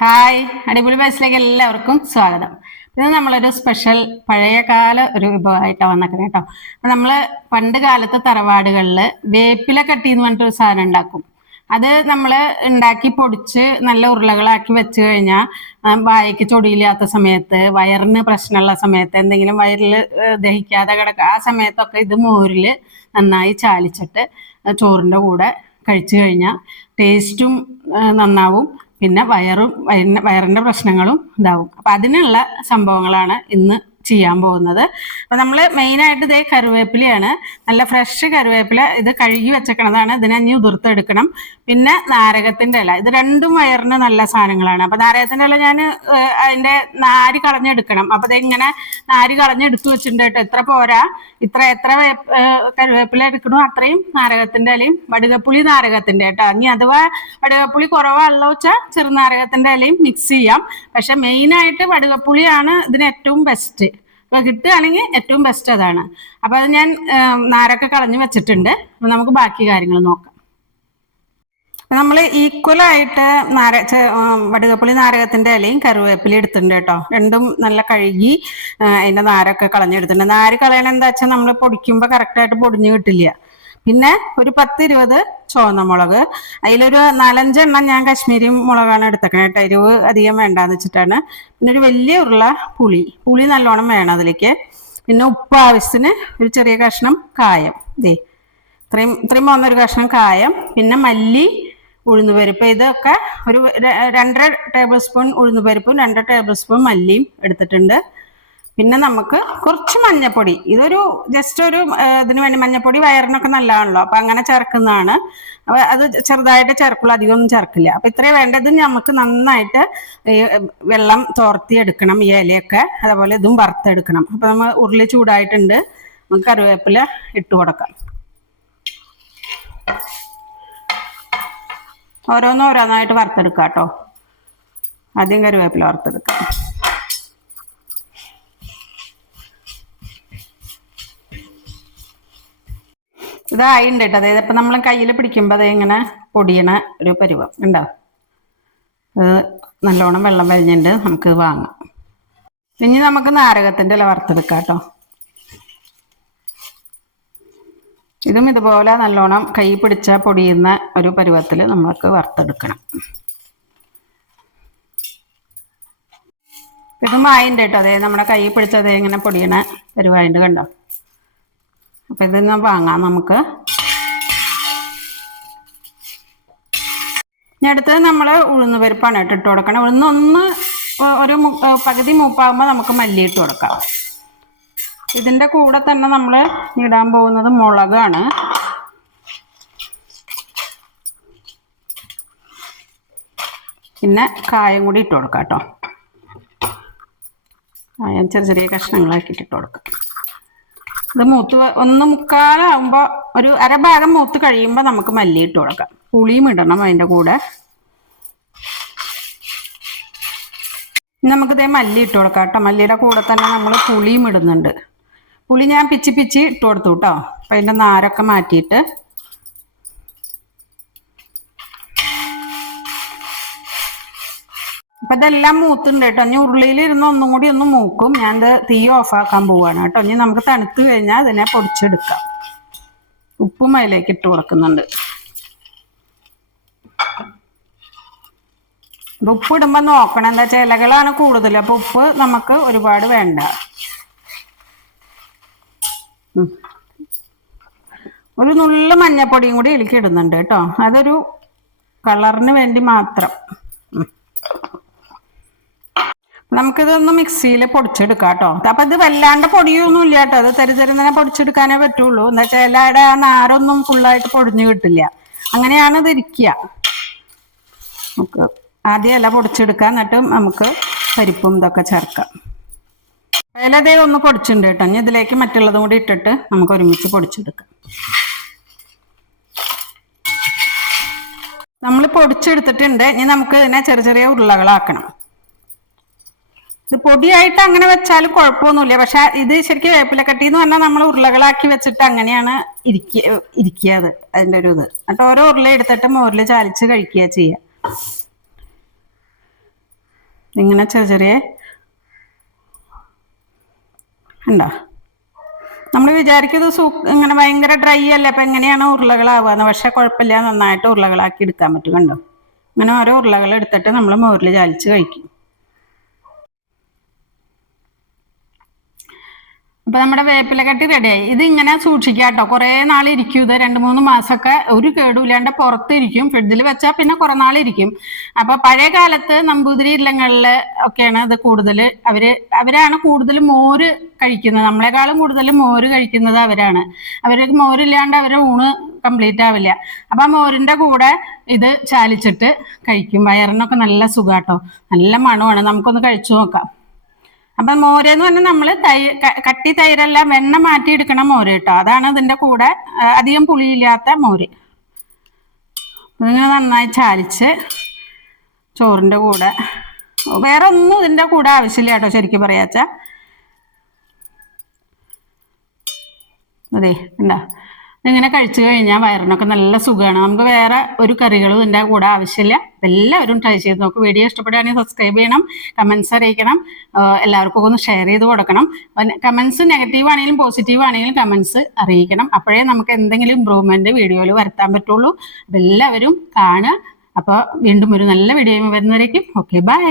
Hi. അടിപൊളി ബസ്സിലേക്ക് എല്ലാവർക്കും സ്വാഗതം. ഇത് നമ്മളൊരു സ്പെഷ്യൽ പഴയകാല ഒരു വിഭവമായിട്ടാണ് വന്നേക്കുന്നത് കേട്ടോ. നമ്മൾ പണ്ട് കാലത്തെ തറവാടുകളിൽ വേപ്പില കട്ടി എന്ന് പറഞ്ഞിട്ട് ഒരു സാധനം ഉണ്ടാക്കും. അത് നമ്മൾ ഉണ്ടാക്കി പൊടിച്ച് നല്ല ഉരുളകളാക്കി വെച്ച് കഴിഞ്ഞാൽ വായക്ക് ചൊടിയില്ലാത്ത സമയത്ത് വയറിന് പ്രശ്നമുള്ള സമയത്ത് എന്തെങ്കിലും വയറിൽ ദഹിക്കാതെ കിടക്കുക ആ സമയത്തൊക്കെ ഇത് മോരിൽ നന്നായി ചാലിച്ചിട്ട് ചോറിന്റെ കൂടെ കഴിച്ചു കഴിഞ്ഞാൽ ടേസ്റ്റും നന്നാവും. പിന്നെ വയറും വയറിന്റെ പ്രശ്നങ്ങളും ഉണ്ടാവും അപ്പം അതിനുള്ള സംഭവങ്ങളാണ് ഇന്ന് ചെയ്യാൻ പോകുന്നത്. അപ്പം നമ്മൾ മെയിനായിട്ട് ഇതേ കറിവേപ്പിലയാണ്. നല്ല ഫ്രഷ് കറിവേപ്പില ഇത് കഴുകി വെച്ചേക്കണതാണ് ഇതിനെ അഞ്ഞ് ഉതിർത്തെടുക്കണം പിന്നെ നാരകത്തിന്റെ ഇല. ഇത് രണ്ടും വയറിന് നല്ല സാധനങ്ങളാണ്. അപ്പോൾ നാരകത്തിന്റെ ഇല ഞാൻ അതിന്റെ നാര് കളഞ്ഞെടുക്കണം. അപ്പൊ ഇതെങ്ങനെ നാര് കളഞ്ഞെടുത്ത് വെച്ചിട്ടുണ്ട് കേട്ടോ. എത്ര പോരാ? ഇത്ര എത്ര കറിവേപ്പില എടുക്കണോ? അത്രയും നാരകത്തിന്റെ ഇലയും വടുകപ്പുളി നാരകത്തിന്റെ കേട്ടോ. ഇനി അഥവാ വടുകപ്പുളി കുറവാണല്ലോ വെച്ചാൽ ചെറുനാരകത്തിന്റെ ഇലയും മിക്സ് ചെയ്യാം. പക്ഷെ മെയിനായിട്ട് വടുകപ്പുളിയാണ് ഇതിന് ഏറ്റവും ബെസ്റ്റ് അപ്പൊ കിട്ടുകയാണെങ്കിൽ ഏറ്റവും ബെസ്റ്റ് അതാണ്. അപ്പൊ അത് ഞാൻ നാരൊക്കെ കളഞ്ഞു വെച്ചിട്ടുണ്ട്. അപ്പൊ നമുക്ക് ബാക്കി കാര്യങ്ങൾ നോക്കാം. നമ്മൾ ഈക്വലായിട്ട് നാര വടുകപ്പുളി നാരകത്തിന്റെ ഇലയും കറിവേപ്പില എടുത്തിട്ടുണ്ട് കേട്ടോ. രണ്ടും നല്ല കഴുകി അതിന്റെ നാരൊക്കെ കളഞ്ഞെടുത്തിട്ടുണ്ട്. നാര് കളയണ എന്താ വെച്ചാൽ നമ്മൾ പൊടിക്കുമ്പോൾ കറക്റ്റായിട്ട് പൊടിഞ്ഞു കിട്ടില്ല. പിന്നെ ഒരു പത്ത് ഇരുപത് ചുവന്ന മുളക്. അതിലൊരു നാലഞ്ചെണ്ണം ഞാൻ കാശ്മീരി മുളകാണ് എടുത്തേക്കണേ കേട്ടോ. എരിവ് അധികം വേണ്ടാന്ന് വെച്ചിട്ടാണ്. പിന്നെ ഒരു വലിയ ഉരുള പുളി. പുളി നല്ലോണം വേണം അതിലേക്ക്. പിന്നെ ഉപ്പ് ആവശ്യത്തിന് ഒരു ചെറിയ കഷ്ണം കായം. ദേ ഇത്രയും ഇത്രയും പോകുന്ന ഒരു കഷ്ണം കായം. പിന്നെ മല്ലി ഉഴുന്ന് പരിപ്പ് ഇതൊക്കെ ഒരു രണ്ടര ടേബിൾ സ്പൂൺ ഉഴുന്ന് പരിപ്പും രണ്ടര ടേബിൾ സ്പൂൺ മല്ലിയും എടുത്തിട്ടുണ്ട്. പിന്നെ നമുക്ക് കുറച്ച് മഞ്ഞപ്പൊടി. ഇതൊരു ജസ്റ്റ് ഒരു ഇതിന് വേണ്ടി മഞ്ഞപ്പൊടി വയറിനൊക്കെ നല്ലതാണല്ലോ. അപ്പൊ അങ്ങനെ ചേർക്കുന്നതാണ്. അപ്പൊ അത് ചെറുതായിട്ട് ചേർക്കുള്ളൂ. അധികമൊന്നും ചേർക്കില്ല. അപ്പൊ ഇത്രയും വേണ്ടത് നമുക്ക് നന്നായിട്ട് വെള്ളം തോർത്തി എടുക്കണം ഈ ഇലയൊക്കെ. അതേപോലെ ഇതും വറുത്തെടുക്കണം. അപ്പൊ നമ്മൾ ഉരുളി ചൂടായിട്ടുണ്ട്. നമുക്ക് കറിവേപ്പില ഇട്ട് കൊടുക്കാം. ഓരോന്നും ഓരോന്നായിട്ട് വറുത്തെടുക്കാം കേട്ടോ. ആദ്യം കറിവേപ്പില വറുത്തെടുക്കാം. ഇതായിണ്ട് കേട്ടോ അതായത് ഇപ്പം നമ്മൾ കയ്യിൽ പിടിക്കുമ്പോൾ അത് ഇങ്ങനെ പൊടിയണ ഒരു പരുവം. ഉണ്ടോ അത് നല്ലോണം വെള്ളം വലിഞ്ഞിട്ട് നമുക്ക് വാങ്ങാം. ഇനി നമുക്ക് നാരകത്തിന്റെ ഇല വറുത്തെടുക്കാം കേട്ടോ ഇതും ഇതുപോലെ നല്ലോണം കൈ പിടിച്ച പൊടിയുന്ന ഒരു പരുവത്തിൽ നമ്മൾക്ക് വറുത്തെടുക്കണം. ഇതും ആയിണ്ട് കേട്ടോ അതായത് നമ്മുടെ കൈ പിടിച്ചതേ ഇങ്ങനെ പൊടിയണ പരുവായിട്ട് കണ്ടോ? അപ്പം ഇതിന്ന് വാങ്ങാം നമുക്ക്. ഇനി അടുത്തത് നമ്മൾ ഉഴുന്ന് പരിപ്പാണ് ഇട്ട് ഇട്ട് കൊടുക്കണം. ഉഴുന്ന് ഒന്ന് ഒരു പകുതി മൂപ്പാകുമ്പോൾ നമുക്ക് മല്ലി ഇട്ട് കൊടുക്കാം. ഇതിന്റെ കൂടെ തന്നെ നമ്മൾ ഇടാൻ പോകുന്നത് മുളകാണ്. പിന്നെ കായം കൂടി ഇട്ട് കൊടുക്കാം കേട്ടോ. കായം ചെറിയ ചെറിയ കഷ്ണങ്ങളാക്കിയിട്ട് ഇട്ട് കൊടുക്കാം. ഇത് മൂത്ത് ഒന്ന് മുക്കാലാകുമ്പോൾ ഒരു അരഭാഗം മൂത്ത് കഴിയുമ്പോൾ നമുക്ക് മല്ലി ഇട്ട് കൊടുക്കാം. പുളിയും ഇടണം അതിന്റെ കൂടെ. നമുക്ക് നമുക്കിതേ മല്ലി ഇട്ട് കൊടുക്കാം കേട്ടോ. മല്ലിയുടെ കൂടെ തന്നെ നമ്മൾ പുളിയും ഇടുന്നുണ്ട്. പുളി ഞാൻ പിച്ചി പിച്ചി ഇട്ട് കൊടുത്തു കേട്ടോ. അപ്പം അതിന്റെ നാരൊക്കെ മാറ്റിയിട്ട് അപ്പൊ ഇതെല്ലാം മൂത്തുണ്ട് കേട്ടോ. ഇനി ഉരുളിയിൽ ഇരുന്ന് ഒന്നും കൂടി ഒന്ന് മൂക്കും. ഞാൻ ഇത് തീ ഓഫാക്കാൻ പോവാണ് കേട്ടോ. ഇനി നമുക്ക് തണുത്ത് കഴിഞ്ഞാൽ അതിനെ പൊടിച്ചെടുക്കാം. ഉപ്പും അതിലേക്ക് ഇട്ട് കൊടുക്കുന്നുണ്ട്. ഉപ്പ് ഇടുമ്പോൾ നോക്കണം. എന്താ വെച്ചാൽ ഇലകളാണ് കൂടുതൽ അപ്പൊ ഉപ്പ് നമുക്ക് ഒരുപാട് വേണ്ട. ഒരു നുള്ള മഞ്ഞപ്പൊടിയും കൂടി ഇതിലേക്ക് ഇടുന്നുണ്ട് കേട്ടോ. അതൊരു കളറിന് വേണ്ടി മാത്രം. നമുക്കിതൊന്ന് മിക്സിയിൽ പൊടിച്ചെടുക്കാം കേട്ടോ. അപ്പൊ ഇത് വല്ലാണ്ട് പൊടിയൊന്നും ഇല്ല കേട്ടോ. അത് തരി തരുന്നതിനെ പൊടിച്ചെടുക്കാനേ പറ്റുള്ളൂ. എന്താ വെച്ചാൽ എല്ലാവരുടെ ആ നാരൊന്നും ഫുള്ളായിട്ട് പൊടിഞ്ഞു കിട്ടില്ല. അങ്ങനെയാണ് ഇത് ഇരിക്കുക. നമുക്ക് ആദ്യം ഇല പൊടിച്ചെടുക്കാം. എന്നിട്ട് നമുക്ക് പരിപ്പും ഇതൊക്കെ ചേർക്കാം. അതിലതേ ഒന്ന് പൊടിച്ചിട്ടുണ്ട് കേട്ടോ. ഇനി ഇതിലേക്ക് മറ്റുള്ളതും കൂടി ഇട്ടിട്ട് നമുക്ക് ഒരുമിച്ച് പൊടിച്ചെടുക്കാം. നമ്മൾ പൊടിച്ചെടുത്തിട്ടുണ്ട്. ഇനി നമുക്ക് ഇതിനെ ചെറിയ ചെറിയ ഉരുളകളാക്കണം. പൊടിയായിട്ട് അങ്ങനെ വെച്ചാലും കുഴപ്പമൊന്നുമില്ല. പക്ഷെ ഇത് ശരിക്കും വേപ്പിലക്കട്ടി എന്ന് പറഞ്ഞാൽ നമ്മൾ ഉരുളകളാക്കി വെച്ചിട്ട് അങ്ങനെയാണ് ഇരിക്കുക ഇരിക്കുക അത് അതിന്റെ ഒരു ഇത്. എന്നിട്ട് ഓരോ ഉരുള എടുത്തിട്ട് മോരിൽ ചാലിച്ച് കഴിക്കുക ചെയ്യുക ഇങ്ങനെ ചെറിയ ചെറിയ ഉണ്ടോ? നമ്മൾ വിചാരിക്കുന്നത് സൂ ഇങ്ങനെ ഭയങ്കര ഡ്രൈ അല്ലേ? അപ്പം എങ്ങനെയാണ് ഉരുളകളാവുക പക്ഷെ കുഴപ്പമില്ല. നന്നായിട്ട് ഉരുളകളാക്കി എടുക്കാൻ പറ്റും കണ്ടോ? അങ്ങനെ ഓരോ ഉരുളകൾ എടുത്തിട്ട് നമ്മൾ മോരിൽ ചാലിച്ച് കഴിക്കും. അപ്പൊ നമ്മുടെ വേപ്പില കട്ടി റെഡിയായി. ഇത് ഇങ്ങനെ സൂക്ഷിക്കുക കേട്ടോ കുറെ നാൾ ഇരിക്കും ഇത്. രണ്ട് മൂന്ന് മാസമൊക്കെ ഒരു കേടുമില്ലാണ്ട് പുറത്തിരിക്കും. ഫ്രിഡ്ജിൽ വെച്ചാൽ പിന്നെ കുറെ നാൾ ഇരിക്കും. അപ്പൊ പഴയ കാലത്ത് നമ്പൂതിരി ഇല്ലങ്ങളിൽ ഒക്കെയാണ് ഇത് കൂടുതൽ അവർ അവരാണ് കൂടുതൽ മോര് കഴിക്കുന്നത്. നമ്മളെക്കാളും കൂടുതൽ മോര് കഴിക്കുന്നത് അവരാണ്. അവർക്ക് മോരില്ലാണ്ട് അവരുടെ ഊണ് കംപ്ലീറ്റ് ആവില്ല. അപ്പൊ ആ മോരിന്റെ കൂടെ ഇത് ചാലിച്ചിട്ട് കഴിക്കും. വയറിനൊക്കെ നല്ല സുഖാട്ടോ. നല്ല മണമാണ്. നമുക്കൊന്ന് കഴിച്ചു നോക്കാം. അപ്പൊ മോര് എന്ന് പറഞ്ഞാൽ നമ്മൾ തൈ ക- കട്ടി തൈരല്ല വെണ്ണ മാറ്റി എടുക്കണ മോര് കേട്ടോ. അതാണ് ഇതിന്റെ കൂടെ അധികം പുളിയില്ലാത്ത മോര്. ഇതിങ്ങനെ നന്നായി ചാലിച്ച് ചോറിന്റെ കൂടെ. വേറെ ഒന്നും ഇതിന്റെ കൂടെ ആവശ്യമില്ല കേട്ടോ ശരിക്കും പറയാച്ച അതെ എന്താ ഇതിങ്ങനെ കഴിച്ചു കഴിഞ്ഞാൽ വയറിനൊക്കെ നല്ല സുഖമാണ് നമുക്ക് വേറെ ഒരു കറികളും ഇതിന്റെ കൂടെ ആവശ്യമില്ല. എല്ലാവരും ട്രൈ ചെയ്ത് നോക്കും. വീഡിയോ ഇഷ്ടപ്പെടുകയാണെങ്കിൽ സബ്സ്ക്രൈബ് ചെയ്യണം കമൻസ് അറിയിക്കണം എല്ലാവർക്കും ഒന്ന് ഷെയർ ചെയ്ത് കൊടുക്കണം. കമൻസ് നെഗറ്റീവ് ആണെങ്കിലും പോസിറ്റീവ് ആണെങ്കിലും കമൻസ് അറിയിക്കണം. അപ്പോഴേ നമുക്ക് എന്തെങ്കിലും ഇമ്പ്രൂവ്മെന്റ് വീഡിയോയിൽ വരുത്താൻ പറ്റുള്ളൂ. എല്ലാവരും കാണുക. അപ്പോൾ വീണ്ടും ഒരു നല്ല വീഡിയോ വരുന്നവരേക്കും. Okay bye